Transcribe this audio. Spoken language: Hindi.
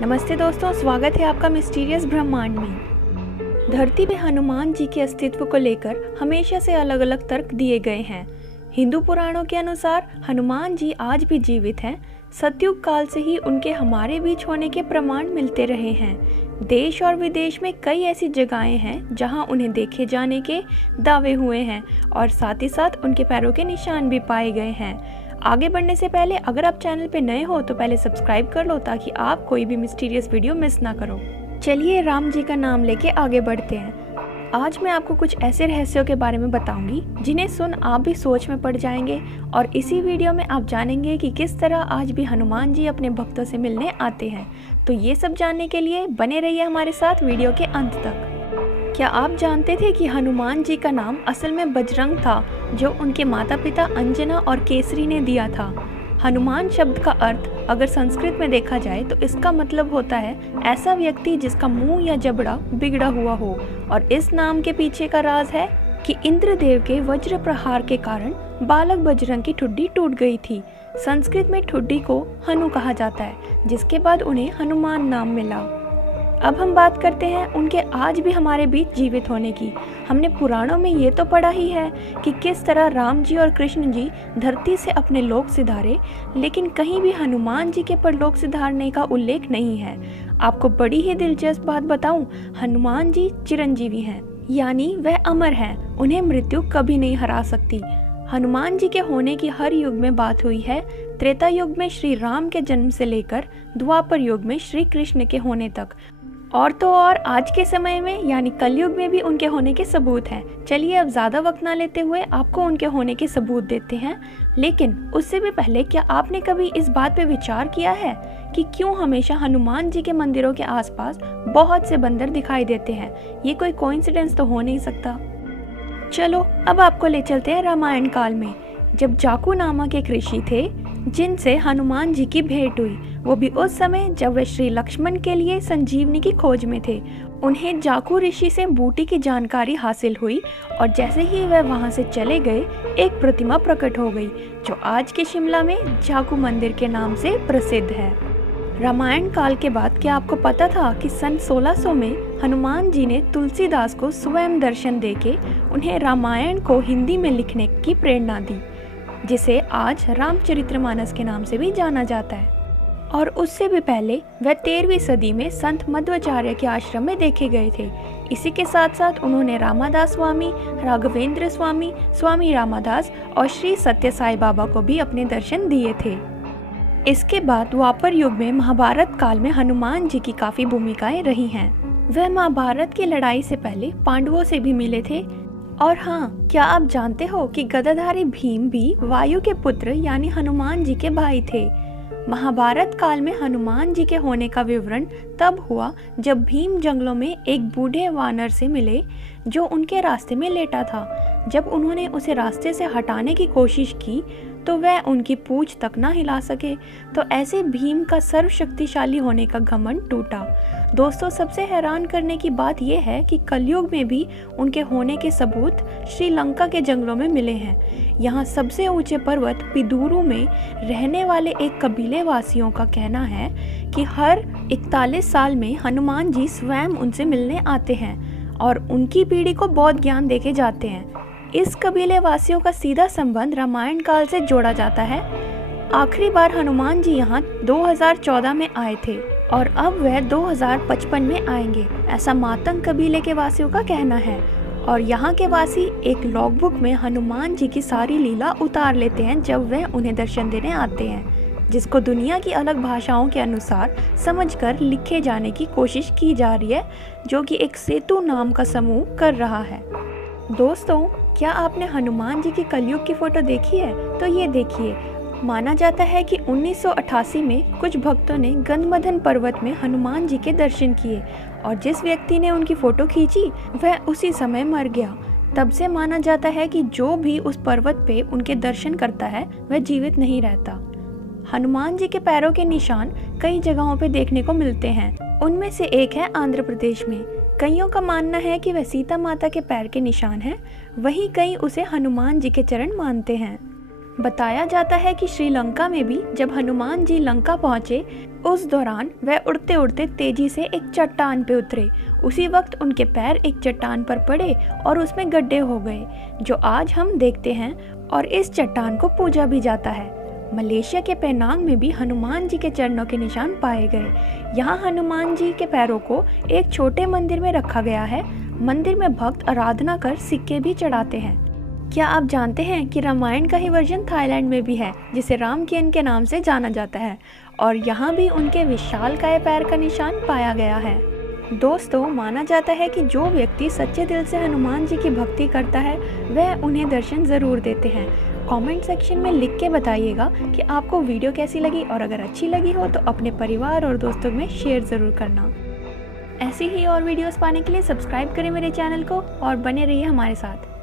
नमस्ते दोस्तों, स्वागत है आपका मिस्टीरियस ब्रह्मांड में। धरती पे हनुमान जी के अस्तित्व को लेकर हमेशा से अलग अलग तर्क दिए गए हैं। हिंदू पुराणों के अनुसार हनुमान जी आज भी जीवित हैं। सतयुग काल से ही उनके हमारे बीच होने के प्रमाण मिलते रहे हैं। देश और विदेश में कई ऐसी जगहें हैं जहां उन्हें देखे जाने के दावे हुए हैं और साथ ही साथ उनके पैरों के निशान भी पाए गए हैं। आगे बढ़ने से पहले अगर आप चैनल पे नए हो तो पहले सब्सक्राइब कर लो ताकि आप कोई भी मिस्टीरियस वीडियो मिस ना करो। चलिए राम जी का नाम लेके आगे बढ़ते हैं। आज मैं आपको कुछ ऐसे रहस्यों के बारे में बताऊंगी जिन्हें सुन आप भी सोच में पड़ जाएंगे और इसी वीडियो में आप जानेंगे कि किस तरह आज भी हनुमान जी अपने भक्तों से मिलने आते हैं। तो ये सब जानने के लिए बने रहिए हमारे साथ वीडियो के अंत तक। क्या आप जानते थे कि हनुमान जी का नाम असल में बजरंग था, जो उनके माता पिता अंजना और केसरी ने दिया था। हनुमान शब्द का अर्थ अगर संस्कृत में देखा जाए तो इसका मतलब होता है ऐसा व्यक्ति जिसका मुंह या जबड़ा बिगड़ा हुआ हो। और इस नाम के पीछे का राज है कि इंद्रदेव के वज्र प्रहार के कारण बालक बजरंग की ठुड्डी टूट गई थी। संस्कृत में ठुड्डी को हनु कहा जाता है, जिसके बाद उन्हें हनुमान नाम मिला। अब हम बात करते हैं उनके आज भी हमारे बीच जीवित होने की। हमने पुराणों में ये तो पढ़ा ही है कि किस तरह राम जी और कृष्ण जी धरती से अपने लोक सिधारे, लेकिन कहीं भी हनुमान जी के परलोक सिधारने का उल्लेख नहीं है। आपको बड़ी ही दिलचस्प बात बताऊं, हनुमान जी चिरंजीवी हैं, यानी वह अमर हैं, उन्हें मृत्यु कभी नहीं हरा सकती। हनुमान जी के होने की हर युग में बात हुई है। त्रेता युग में श्री राम के जन्म से लेकर द्वापर युग में श्री कृष्ण के होने तक, और तो और आज के समय में यानी कलयुग में भी उनके होने के सबूत हैं। चलिए अब ज़्यादा वक्त ना लेते हुए आपको उनके होने के सबूत देते हैं। लेकिन उससे भी पहले क्या आपने कभी इस बात पे विचार किया है कि क्यों हमेशा हनुमान जी के मंदिरों के आसपास बहुत से बंदर दिखाई देते हैं? ये कोई कोइंसिडेंस तो हो नहीं सकता। चलो अब आपको ले चलते हैं रामायण काल में, जब जाकू नामक एक ऋषि थे जिनसे हनुमान जी की भेंट हुई। वो भी उस समय जब वे श्री लक्ष्मण के लिए संजीवनी की खोज में थे। उन्हें जाकू ऋषि से बूटी की जानकारी हासिल हुई और जैसे ही वह वहां से चले गए एक प्रतिमा प्रकट हो गई, जो आज के शिमला में जाकू मंदिर के नाम से प्रसिद्ध है। रामायण काल के बाद क्या आपको पता था कि सन 1600 में हनुमान जी ने तुलसीदास को स्वयं दर्शन देके उन्हें रामायण को हिंदी में लिखने की प्रेरणा दी, जिसे आज रामचरितमानस के नाम से भी जाना जाता है। और उससे भी पहले वह 13वीं सदी में संत मध्वाचार्य के आश्रम में देखे गए थे। इसी के साथ साथ उन्होंने रामादास स्वामी, राघवेंद्र स्वामी, स्वामी रामादास और श्री सत्य साई बाबा को भी अपने दर्शन दिए थे। इसके बाद द्वापर युग में महाभारत काल में हनुमान जी की काफी भूमिकाएं रही हैं। वह महाभारत की लड़ाई से पहले पांडवों से भी मिले थे। और हाँ, क्या आप जानते हो कि गदाधारी भीम भी वायु के पुत्र यानी हनुमान जी के भाई थे। महाभारत काल में हनुमान जी के होने का विवरण तब हुआ जब भीम जंगलों में एक बूढ़े वानर से मिले जो उनके रास्ते में लेटा था। जब उन्होंने उसे रास्ते से हटाने की कोशिश की तो वह उनकी पूंछ तक ना हिला सके। तो ऐसे भीम का सर्वशक्तिशाली होने का घमंड टूटा। दोस्तों, सबसे हैरान करने की बात यह है कि कलयुग में भी उनके होने के सबूत श्रीलंका के जंगलों में मिले हैं। यहाँ सबसे ऊंचे पर्वत पिदुरु में रहने वाले एक कबीले वासियों का कहना है कि हर 41 साल में हनुमान जी स्वयं उनसे मिलने आते हैं और उनकी पीढ़ी को बौद्ध ज्ञान देके जाते हैं। इस कबीले वासियों का सीधा संबंध रामायण काल से जोड़ा जाता है। आखिरी बार हनुमान जी यहाँ 2014 में आए थे और अब वह 2055 में आएंगे, ऐसा मातंग कबीले के वासियों का कहना है। और यहाँ के वासी एक लॉगबुक में हनुमान जी की सारी लीला उतार लेते हैं जब वह उन्हें दर्शन देने आते हैं, जिसको दुनिया की अलग भाषाओं के अनुसार समझकर लिखे जाने की कोशिश की जा रही है, जो कि एक सेतु नाम का समूह कर रहा है। दोस्तों, क्या आपने हनुमान जी की कलयुग की फोटो देखी है? तो ये देखिए। माना जाता है कि 1988 में कुछ भक्तों ने गंधमदन पर्वत में हनुमान जी के दर्शन किए और जिस व्यक्ति ने उनकी फोटो खींची वह उसी समय मर गया। तब से माना जाता है कि जो भी उस पर्वत पे उनके दर्शन करता है वह जीवित नहीं रहता। हनुमान जी के पैरों के निशान कई जगहों पे देखने को मिलते हैं। उनमें से एक है आंध्र प्रदेश में। कईयों का मानना है कि वह सीता माता के पैर के निशान हैं, वहीं कई उसे हनुमान जी के चरण मानते हैं। बताया जाता है कि श्रीलंका में भी जब हनुमान जी लंका पहुंचे, उस दौरान वह उड़ते उड़ते तेजी से एक चट्टान पे उतरे। उसी वक्त उनके पैर एक चट्टान पर पड़े और उसमें गड्ढे हो गए, जो आज हम देखते हैं, और इस चट्टान को पूजा भी जाता है। मलेशिया के पेनांग में भी हनुमान जी के चरणों के निशान पाए गए। यहाँ हनुमान जी के पैरों को एक छोटे मंदिर में रखा गया है। मंदिर में भक्त आराधना कर सिक्के भी चढ़ाते हैं। क्या आप जानते हैं कि रामायण का ही वर्जन थाईलैंड में भी है, जिसे रामकियन के नाम से जाना जाता है, और यहाँ भी उनके विशालकाय पैर का निशान पाया गया है। दोस्तों, माना जाता है कि जो व्यक्ति सच्चे दिल से हनुमान जी की भक्ति करता है, वह उन्हें दर्शन ज़रूर देते हैं। कमेंट सेक्शन में लिख के बताइएगा कि आपको वीडियो कैसी लगी, और अगर अच्छी लगी हो तो अपने परिवार और दोस्तों में शेयर ज़रूर करना। ऐसी ही और वीडियोस पाने के लिए सब्सक्राइब करें मेरे चैनल को और बने रहिए हमारे साथ।